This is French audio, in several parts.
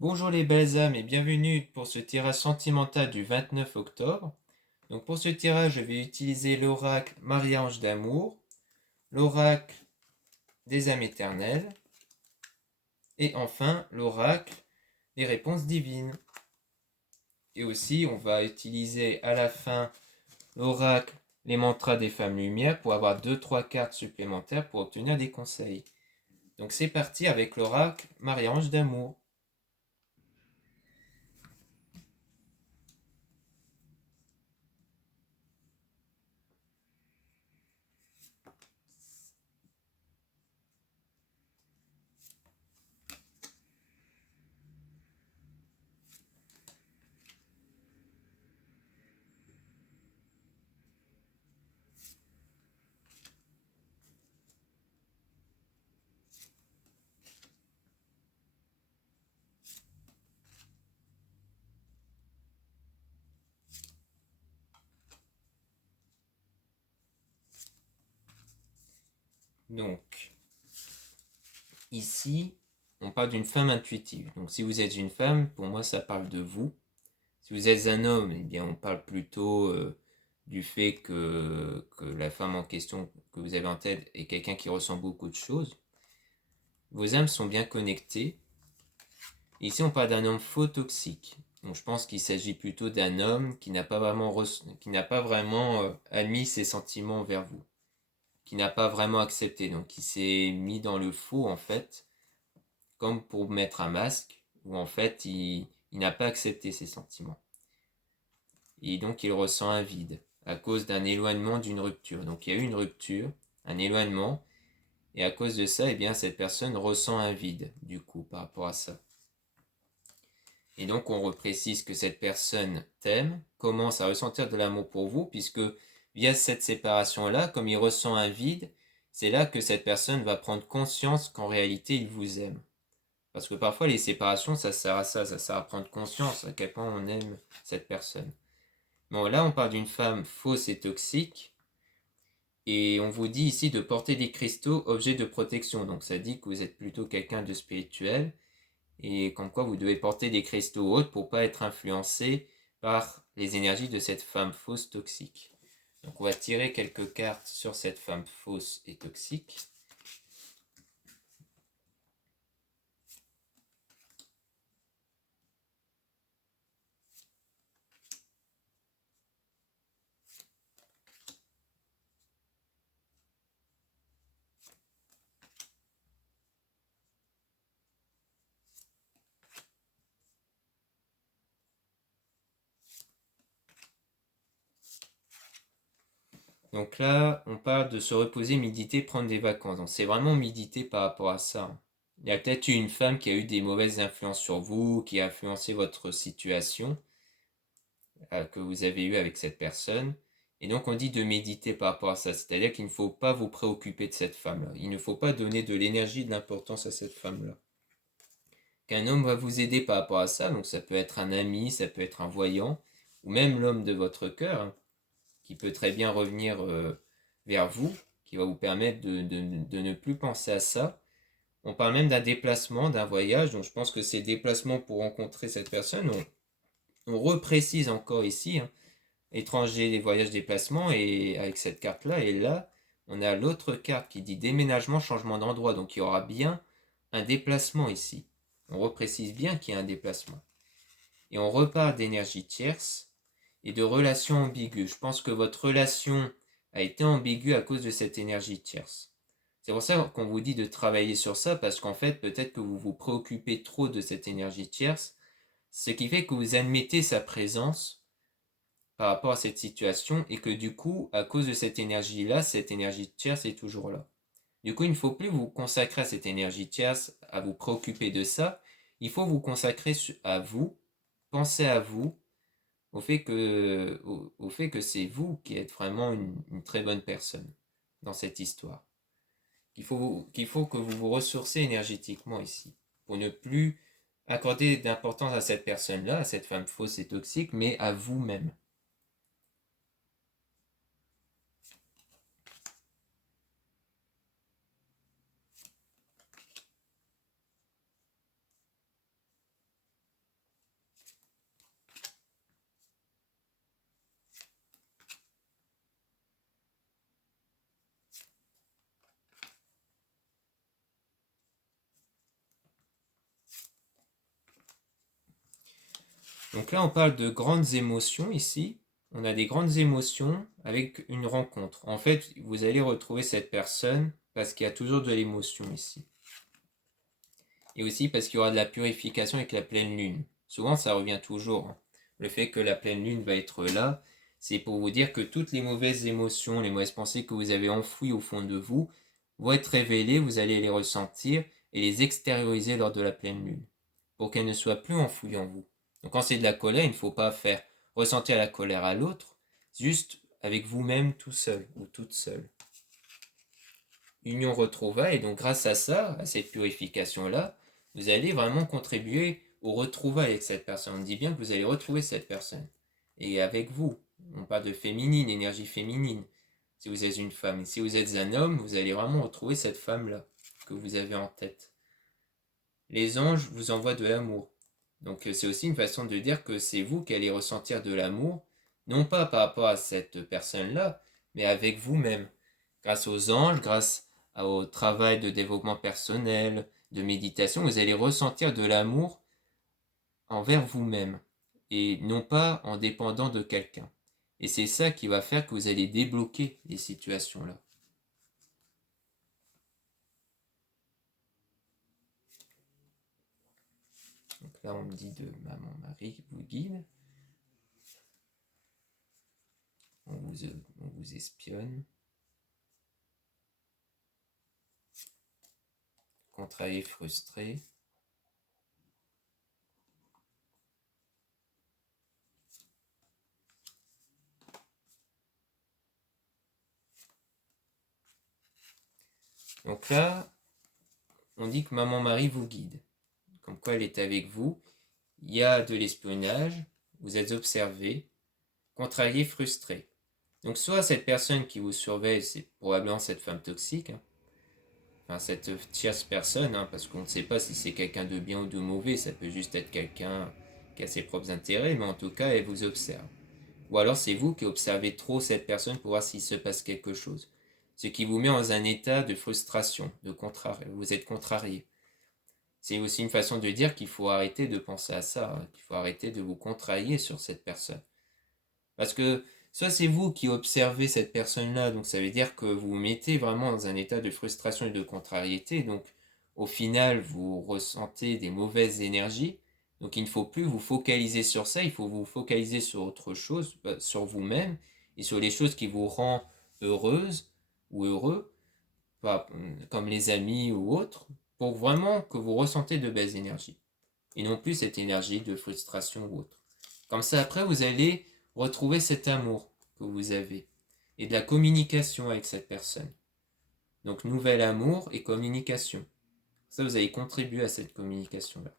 Bonjour les belles âmes et bienvenue pour ce tirage sentimental du 29 octobre. Donc pour ce tirage, je vais utiliser l'oracle Marie-Ange d'amour, l'oracle des âmes éternelles et enfin l'oracle des réponses divines. Et aussi, on va utiliser à la fin l'oracle les mantras des femmes lumière pour avoir 2-3 cartes supplémentaires pour obtenir des conseils. Donc c'est parti avec l'oracle Marie-Ange d'amour. Donc ici, on parle d'une femme intuitive. Donc si vous êtes une femme, pour moi ça parle de vous. Si vous êtes un homme, eh bien on parle plutôt du fait que la femme en question que vous avez en tête est quelqu'un qui ressent beaucoup de choses. Vos âmes sont bien connectées. Ici on parle d'un homme faux toxique. Donc je pense qu'il s'agit plutôt d'un homme qui n'a pas vraiment admis ses sentiments envers vous, qui n'a pas vraiment accepté, donc qui s'est mis dans le faux en fait, comme pour mettre un masque, où en fait il n'a pas accepté ses sentiments. Et donc il ressent un vide à cause d'un éloignement, d'une rupture. Donc il y a eu une rupture, un éloignement, et à cause de ça, eh bien, cette personne ressent un vide, du coup, par rapport à ça. Et donc on reprécise que cette personne t'aime, commence à ressentir de l'amour pour vous, puisque via cette séparation-là, comme il ressent un vide, c'est là que cette personne va prendre conscience qu'en réalité il vous aime. Parce que parfois les séparations, ça sert à ça sert à prendre conscience à quel point on aime cette personne. Bon, là, on parle d'une femme fausse et toxique. Et on vous dit ici de porter des cristaux, objets de protection. Donc ça dit que vous êtes plutôt quelqu'un de spirituel. Et comme quoi vous devez porter des cristaux autres pour ne pas être influencé par les énergies de cette femme fausse toxique. Donc on va tirer quelques cartes sur cette femme fausse et toxique. Donc là, on parle de se reposer, méditer, prendre des vacances. Donc c'est vraiment méditer par rapport à ça. Il y a peut-être eu une femme qui a eu des mauvaises influences sur vous, qui a influencé votre situation que vous avez eue avec cette personne. Et donc on dit de méditer par rapport à ça. C'est-à-dire qu'il ne faut pas vous préoccuper de cette femme-là. Il ne faut pas donner de l'énergie, de l'importance à cette femme-là. Qu'un homme va vous aider par rapport à ça. Donc ça peut être un ami, ça peut être un voyant, ou même l'homme de votre cœur, hein, qui peut très bien revenir vers vous, qui va vous permettre de ne plus penser à ça. On parle même d'un déplacement, d'un voyage, donc je pense que c'est déplacement pour rencontrer cette personne. On reprécise encore ici, hein, étranger, voyages, déplacements, et avec cette carte-là, et là, on a l'autre carte qui dit déménagement, changement d'endroit, donc il y aura bien un déplacement ici. On reprécise bien qu'il y a un déplacement. Et on repart d'énergie tierce et de relations ambiguës. Je pense que votre relation a été ambiguë à cause de cette énergie tierce. C'est pour ça qu'on vous dit de travailler sur ça, parce qu'en fait, peut-être que vous vous préoccupez trop de cette énergie tierce, ce qui fait que vous admettez sa présence par rapport à cette situation, et que du coup, à cause de cette énergie-là, cette énergie tierce est toujours là. Du coup, il ne faut plus vous consacrer à cette énergie tierce, à vous préoccuper de ça. Il faut vous consacrer à vous, penser à vous, au fait que c'est vous qui êtes vraiment une très bonne personne dans cette histoire. Qu'il faut que vous vous ressourcez énergétiquement ici, pour ne plus accorder d'importance à cette personne-là, à cette femme fausse et toxique, mais à vous-même. Donc là, on parle de grandes émotions ici. On a des grandes émotions avec une rencontre. En fait, vous allez retrouver cette personne parce qu'il y a toujours de l'émotion ici. Et aussi parce qu'il y aura de la purification avec la pleine lune. Souvent, ça revient toujours, hein. Le fait que la pleine lune va être là, c'est pour vous dire que toutes les mauvaises émotions, les mauvaises pensées que vous avez enfouies au fond de vous vont être révélées, vous allez les ressentir et les extérioriser lors de la pleine lune, pour qu'elles ne soient plus enfouies en vous. Donc quand c'est de la colère, il ne faut pas faire ressentir la colère à l'autre, juste avec vous-même tout seul ou toute seule. Union retrouvailles, et donc grâce à ça, à cette purification-là, vous allez vraiment contribuer au retrouvailles avec cette personne. On dit bien que vous allez retrouver cette personne. Et avec vous, on parle de féminine, énergie féminine, si vous êtes une femme. Et si vous êtes un homme, vous allez vraiment retrouver cette femme-là que vous avez en tête. Les anges vous envoient de l'amour. Donc c'est aussi une façon de dire que c'est vous qui allez ressentir de l'amour, non pas par rapport à cette personne-là, mais avec vous-même. Grâce aux anges, grâce au travail de développement personnel, de méditation, vous allez ressentir de l'amour envers vous-même et non pas en dépendant de quelqu'un. Et c'est ça qui va faire que vous allez débloquer les situations-là. Donc là, on me dit de Maman Marie qui vous guide. On vous espionne. Contrarié, frustré. Donc là, on dit que Maman Marie vous guide. Comme quoi elle est avec vous. Il y a de l'espionnage, vous êtes observé, contrarié, frustré. Donc soit cette personne qui vous surveille, c'est probablement cette femme toxique, hein. Enfin cette tierce personne, hein, parce qu'on ne sait pas si c'est quelqu'un de bien ou de mauvais, ça peut juste être quelqu'un qui a ses propres intérêts, mais en tout cas elle vous observe. Ou alors c'est vous qui observez trop cette personne pour voir s'il se passe quelque chose. Ce qui vous met dans un état de frustration, de contrarié, vous êtes contrarié. C'est aussi une façon de dire qu'il faut arrêter de penser à ça, hein, qu'il faut arrêter de vous contrarier sur cette personne. Parce que soit c'est vous qui observez cette personne-là, donc ça veut dire que vous vous mettez vraiment dans un état de frustration et de contrariété, donc au final vous ressentez des mauvaises énergies, donc il ne faut plus vous focaliser sur ça, il faut vous focaliser sur autre chose, sur vous-même, et sur les choses qui vous rendent heureuse ou heureux, comme les amis ou autres, pour vraiment que vous ressentez de belles énergies, et non plus cette énergie de frustration ou autre. Comme ça, après, vous allez retrouver cet amour que vous avez, et de la communication avec cette personne. Donc, nouvel amour et communication. Ça, vous allez contribuer à cette communication-là.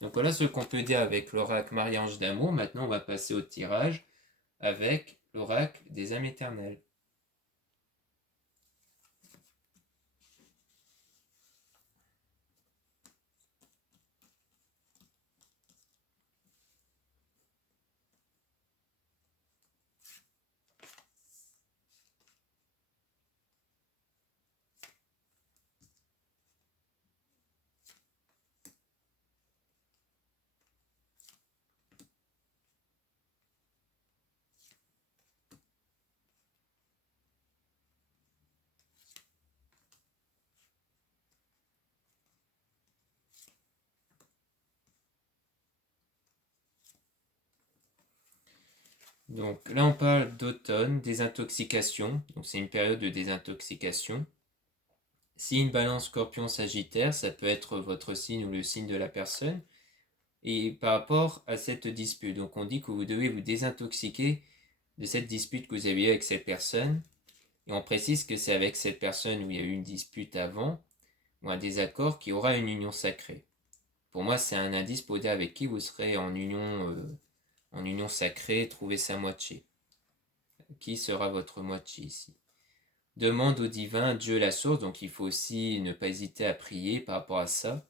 Donc, voilà ce qu'on peut dire avec l'oracle Marie-Ange d'amour. Maintenant, on va passer au tirage avec l'oracle des âmes éternelles. Donc là, on parle d'automne, désintoxication. Donc c'est une période de désintoxication. Si une balance scorpion sagittaire, ça peut être votre signe ou le signe de la personne. Et par rapport à cette dispute, donc on dit que vous devez vous désintoxiquer de cette dispute que vous avez eue avec cette personne. Et on précise que c'est avec cette personne où il y a eu une dispute avant, ou un désaccord, qui aura une union sacrée. Pour moi, c'est un indice pour dire avec qui vous serez en union sacrée, trouver sa moitié. Qui sera votre moitié ici? Demande au divin, Dieu la source, donc il faut aussi ne pas hésiter à prier par rapport à ça,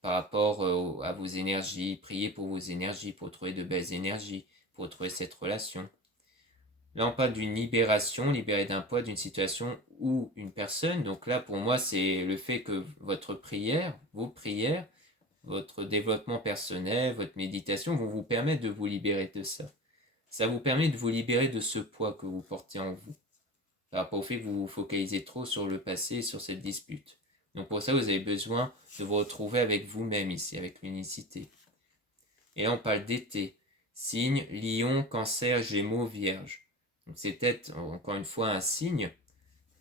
par rapport à vos énergies, prier pour vos énergies, pour trouver de belles énergies, pour trouver cette relation. Là, on parle d'une libération, libérée d'un poids, d'une situation ou une personne. Donc là, pour moi, c'est le fait que votre prière, vos prières, votre développement personnel, votre méditation vont vous permettre de vous libérer de ça. Ça vous permet de vous libérer de ce poids que vous portez en vous, par rapport au fait que vous vous focalisez trop sur le passé et sur cette dispute. Donc pour ça, vous avez besoin de vous retrouver avec vous-même ici, avec l'unicité. Et là, on parle d'été. Signe, lion, cancer, gémeaux, vierge. Donc c'est peut-être, encore une fois, un signe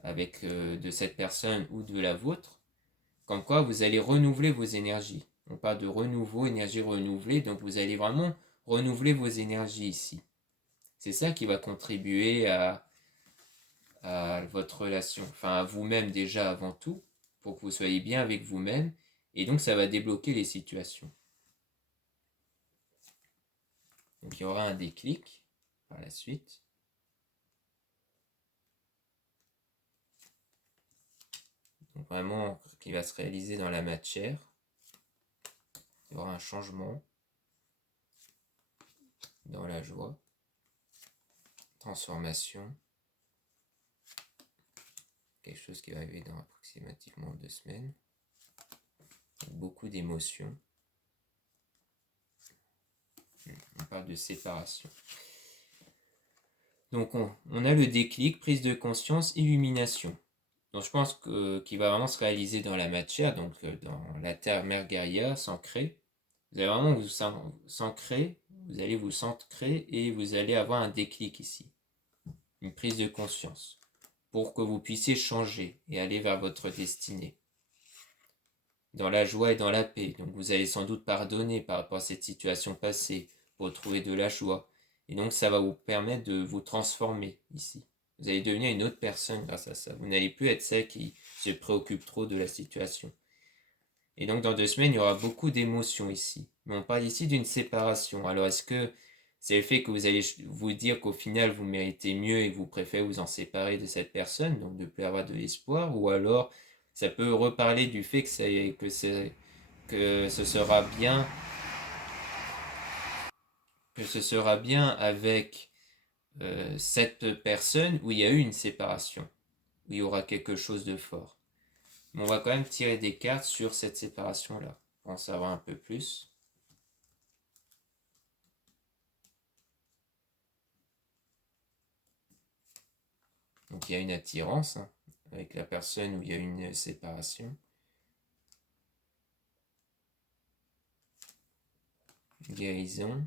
avec de cette personne ou de la vôtre, comme quoi vous allez renouveler vos énergies. On parle de renouveau, énergie renouvelée, donc vous allez vraiment renouveler vos énergies ici. C'est ça qui va contribuer à votre relation, enfin à vous-même déjà avant tout, pour que vous soyez bien avec vous-même, et donc ça va débloquer les situations. Donc il y aura un déclic par la suite. Donc vraiment qui va se réaliser dans la matière. Il y aura un changement dans la joie, transformation, quelque chose qui va arriver dans approximativement 2 semaines. Beaucoup d'émotions. On parle de séparation. Donc on a le déclic, prise de conscience, illumination. Donc je pense qu'il va vraiment se réaliser dans la matière, donc dans la terre mère guerrière, s'ancrer. Vous allez vraiment vous s'ancrer, vous allez vous s'ancrer et vous allez avoir un déclic ici. Une prise de conscience pour que vous puissiez changer et aller vers votre destinée. Dans la joie et dans la paix. Donc vous allez sans doute pardonner par rapport à cette situation passée pour retrouver de la joie. Et donc ça va vous permettre de vous transformer ici. Vous allez devenir une autre personne grâce à ça. Vous n'allez plus être celle qui se préoccupe trop de la situation. Et donc dans 2 semaines, il y aura beaucoup d'émotions ici. Mais on parle ici d'une séparation. Alors est-ce que c'est le fait que vous allez vous dire qu'au final vous méritez mieux et que vous préférez vous en séparer de cette personne, donc de ne plus avoir de l'espoir, ou alors ça peut reparler du fait que ce sera bien avec cette personne où il y a eu une séparation, où il y aura quelque chose de fort. Mais on va quand même tirer des cartes sur cette séparation-là, pour en savoir un peu plus. Donc il y a une attirance avec la personne où il y a une séparation. Guérison.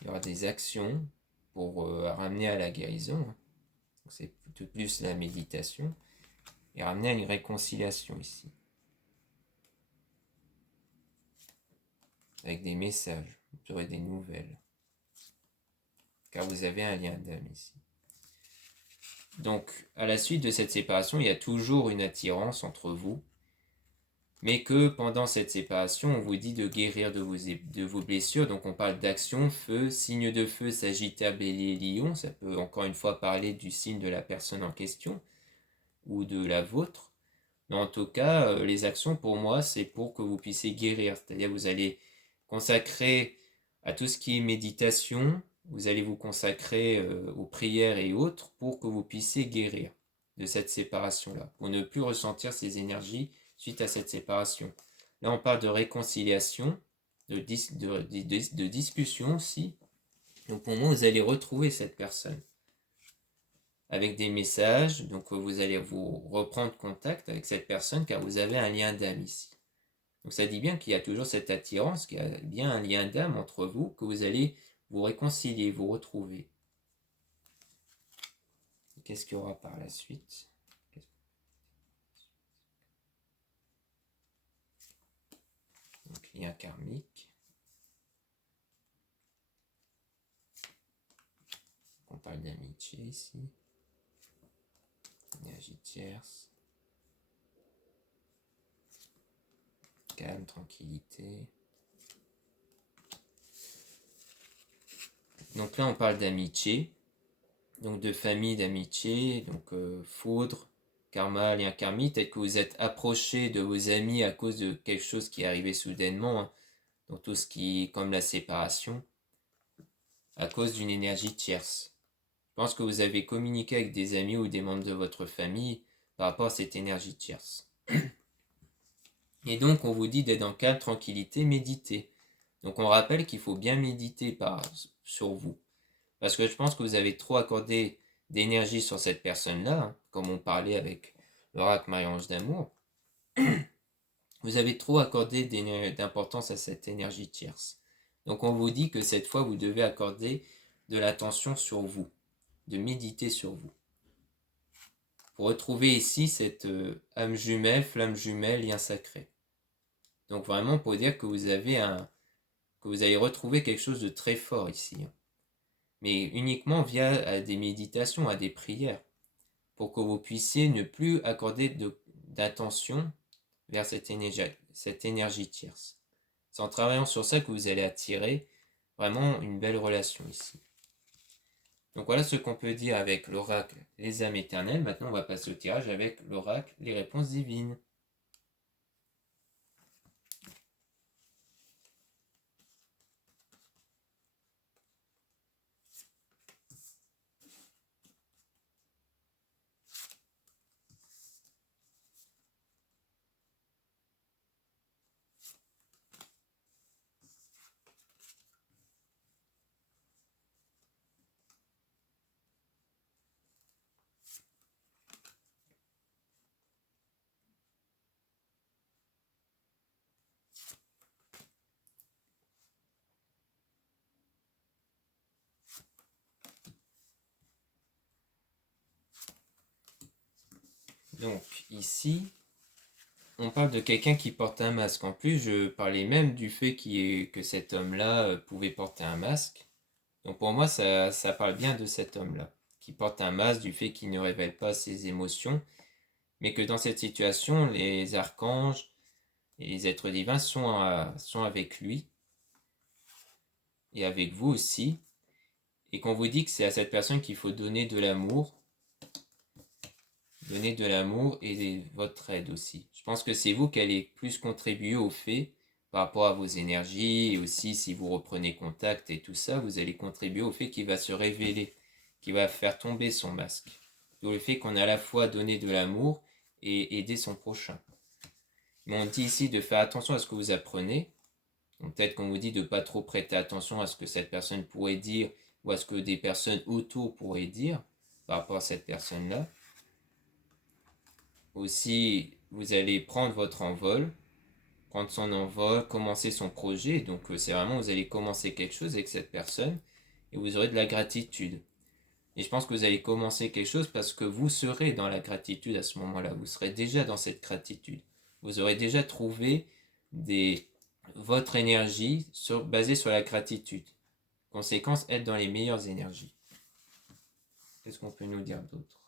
Il y aura des actions pour ramener à la guérison. C'est tout plus la méditation. Et ramener à une réconciliation ici. Avec des messages. Vous aurez des nouvelles. Car vous avez un lien d'âme ici. Donc, à la suite de cette séparation, il y a toujours une attirance entre vous, mais que pendant cette séparation, on vous dit de guérir de vos blessures. Donc, on parle d'action, feu, signe de feu, Sagittaire, Bélier, Lion. Ça peut encore une fois parler du signe de la personne en question ou de la vôtre. Mais en tout cas, les actions, pour moi, c'est pour que vous puissiez guérir. C'est-à-dire que vous allez consacrer à tout ce qui est méditation, vous allez vous consacrer aux prières et autres pour que vous puissiez guérir de cette séparation-là, pour ne plus ressentir ces énergies suite à cette séparation. Là, on parle de réconciliation, de discussion aussi. Donc pour moi, vous allez retrouver cette personne avec des messages. Donc vous allez vous reprendre contact avec cette personne car vous avez un lien d'âme ici. Donc ça dit bien qu'il y a toujours cette attirance, qu'il y a bien un lien d'âme entre vous, que vous allez vous réconcilier, vous retrouver. Qu'est-ce qu'il y aura par la suite? Donc lien karmique. On parle d'amitié ici. Énergie tierce. Calme, tranquillité. Donc là, on parle d'amitié, donc de famille, d'amitié, donc foudre, karma, lien karmique. Peut-être que vous êtes approché de vos amis à cause de quelque chose qui est arrivé soudainement, donc tout ce qui, comme la séparation, à cause d'une énergie tierce. Je pense que vous avez communiqué avec des amis ou des membres de votre famille par rapport à cette énergie tierce. Et donc, on vous dit d'être en calme, tranquillité, méditer. Donc, on rappelle qu'il faut bien méditer sur vous. Parce que je pense que vous avez trop accordé d'énergie sur cette personne-là, hein, comme on parlait avec l'oracle Marie-Ange d'amour. Vous avez trop accordé d'importance à cette énergie tierce. Donc, on vous dit que cette fois, vous devez accorder de l'attention sur vous, de méditer sur vous. Pour retrouver ici cette âme jumelle, flamme jumelle, lien sacré. Donc vraiment pour dire que vous allez retrouver quelque chose de très fort ici. Mais uniquement via des méditations, à des prières. Pour que vous puissiez ne plus accorder d'attention vers cette énergie tierce. C'est en travaillant sur ça que vous allez attirer vraiment une belle relation ici. Donc voilà ce qu'on peut dire avec l'oracle les âmes éternelles. Maintenant on va passer au tirage avec l'oracle les réponses divines. Donc ici, on parle de quelqu'un qui porte un masque. En plus, je parlais même du fait que cet homme-là pouvait porter un masque. Donc pour moi, ça parle bien de cet homme-là, qui porte un masque, du fait qu'il ne révèle pas ses émotions, mais que dans cette situation, les archanges et les êtres divins sont avec lui, et avec vous aussi, et qu'on vous dit que c'est à cette personne qu'il faut donner de l'amour, et votre aide aussi. Je pense que c'est vous qui allez plus contribuer au fait par rapport à vos énergies et aussi si vous reprenez contact et tout ça, vous allez contribuer au fait qu'il va se révéler, qu'il va faire tomber son masque. Donc le fait qu'on a à la fois donné de l'amour et aider son prochain. Mais on dit ici de faire attention à ce que vous apprenez. Donc peut-être qu'on vous dit de ne pas trop prêter attention à ce que cette personne pourrait dire ou à ce que des personnes autour pourraient dire par rapport à cette personne-là. Aussi, vous allez prendre votre envol, prendre son envol, commencer son projet. Donc c'est vraiment, vous allez commencer quelque chose avec cette personne et vous aurez de la gratitude. Et je pense que vous allez commencer quelque chose parce que vous serez dans la gratitude à ce moment-là. Vous serez déjà dans cette gratitude. Vous aurez déjà trouvé votre énergie basée sur la gratitude. Conséquence, être dans les meilleures énergies. Qu'est-ce qu'on peut nous dire d'autre?